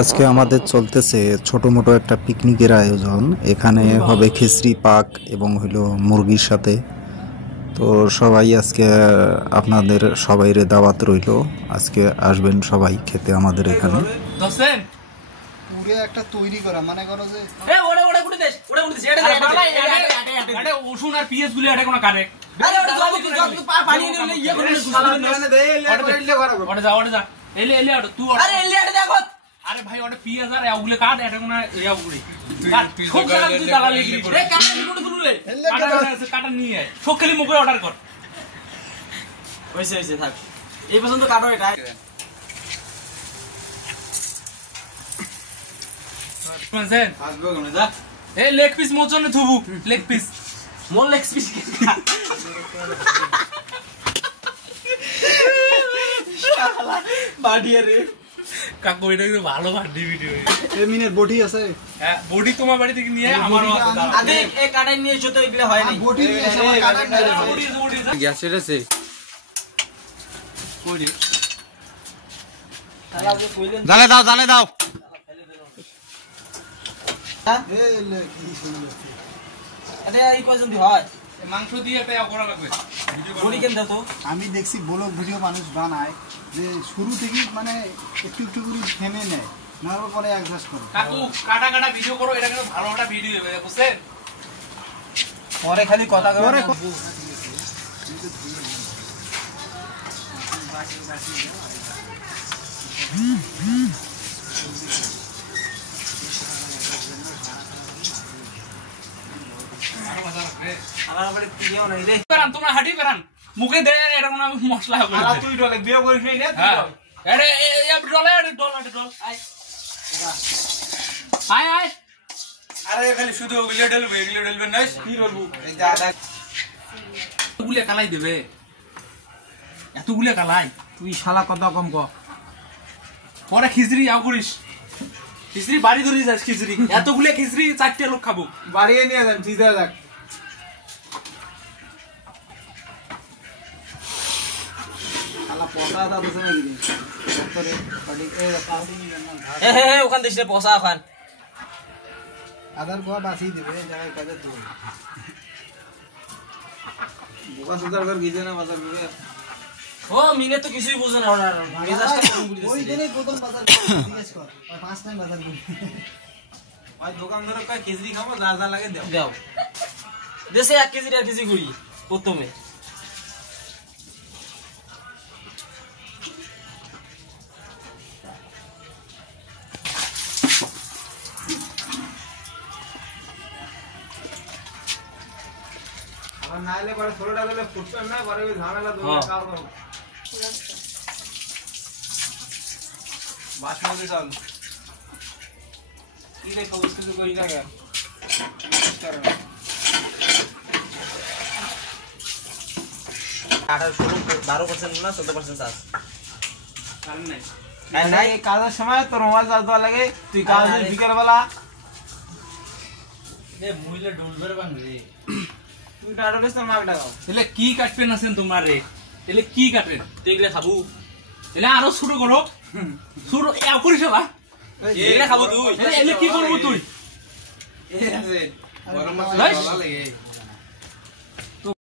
আজকে আমাদের চলতেছে ছোট মোটো একটা পিকনিকের আয়োজন। এখানে হবে খিচড়ি পাক এবং হইলো মুরগির সাথে। তো সবাই আজকে আপনাদের সবাইরে দাওয়াত রইলো, আজকে আসবেন সবাই খেতে আমাদের এখানে। পুরো একটা তৈরি করা মানে করো যে এ ওড়ে ওড়ে গুড়ি দেশ ওড়ে গুড়ি দেশ এটা আরে ওষুন আর পিএস গুলি এটা কোন কারে আরে ওটা জব তো পানি নিয়ে ইয়ে করে না দে ওটা যা এলে এলে আরে তুই আরে এলে আরে দেখো আরে ভাই ওটা পিএস আর ওগুলো কাট এটা কোন ইয়া গুড়ি খুব সারা তুই দালা লাগি এ কাটা গুড়ি তুললে কাটা নিয়ে আয় সকালে মুখে অর্ডার কর হইছে থাক এই পর্যন্ত কাটো এটা মানছেন আসবো কোনে যা এ লেগ পিস মোর জন্য থুবু লেগ পিস মোর লেগ পিস শালা বাড়িয়ে রে কাকু এটা কিন্তু ভালো বাড়ি ভিডিও এই মিনিট বডি আছে। হ্যাঁ বডি তোমার বাড়ি থেকে নিয়ে আমারও আছে দাও আরে এ কাটাই নিয়ে এসো তো এগুলা হয় না বডি নিয়ে এসে আমার কাটাই নাই রে বডি গ্যাস এসেছে বডি শালা যে কইলেন জালে দাও মাংস দিয়ে করা লাগবে আমি দেখছি ব্লগ ভিডিও মানুষ বানায় যে শুরু থেকেই মানে একটু একটু করে থেমে নেয়, নেওয়ার পরে অ্যাডজাস্ট করে। কাকু কাটা কাটা ভিডিও করো, এটা কিন্তু ভালো একটা ভিডিও হবে বুঝছেন। পরে খালি কথা করে তোমরা হাঁটি বেড়ান মুখে দে এটা কোনো মশলা হবে তুই ডলে বিয়ে করিস নাই আরে খালি শুধু ওগুলো ঢেলবে এগুলো ঢেলবে না কি বলবো এতগুলো কালাই দেবে এতগুলো কালাই তুই শালা কথা কম ক পরে খিচড়ি আও করিস খিচড়ি বাড়ি ধরে যাস খিচড়ি এতগুলো খিচড়ি 4টে লোক খাবো বাড়িয়ে নিয়ে যান ঠিক আছে দেখ ওখান দেশে পচা ওখান আধার কোয়া বাঁচিয়ে দিবে জায়গায় কাজে তো বোকা সুদার ঘর গিয়ে না বাজার করে ও মিনে তো কিছুই বুঝে না ওরা মেজাজটা কম করে দিছে ওই দিনই প্রথম বাজার জিজ্ঞেস কর আর 5 টাইম বাজার করি ওই দোকানদার কয় খিচড়ি খাবো যা যা লাগে দাও দেশে 1 কেজি আর কেজি করি প্রথমে নাইলে পরে 16টা দিলে ফুটবে না, পরে ওই ঝামেলা দূরে কাজ করব। বাসমতি চাল কি রে খবর কিছু কই না গা 12% না 14% চাষ কারণ নাই নাই কাজের সময় তোর মোবাইল চার্জ দেওয়া লাগে, তুই কাজের বিকেল বেলা এ মুইলে ডুলবের বাংলি তুই কাটলিস তো মাগটা দাও এলে কি কাটবেন আছেন তোমার রে এলে কি কাটবেন দেখলে খাবো এলে আরো শুরু করো শুরু এ করিস না এলে খাবো তুই এলে কি করব তুই এ আছে গরম মশলা ভালো লাগে।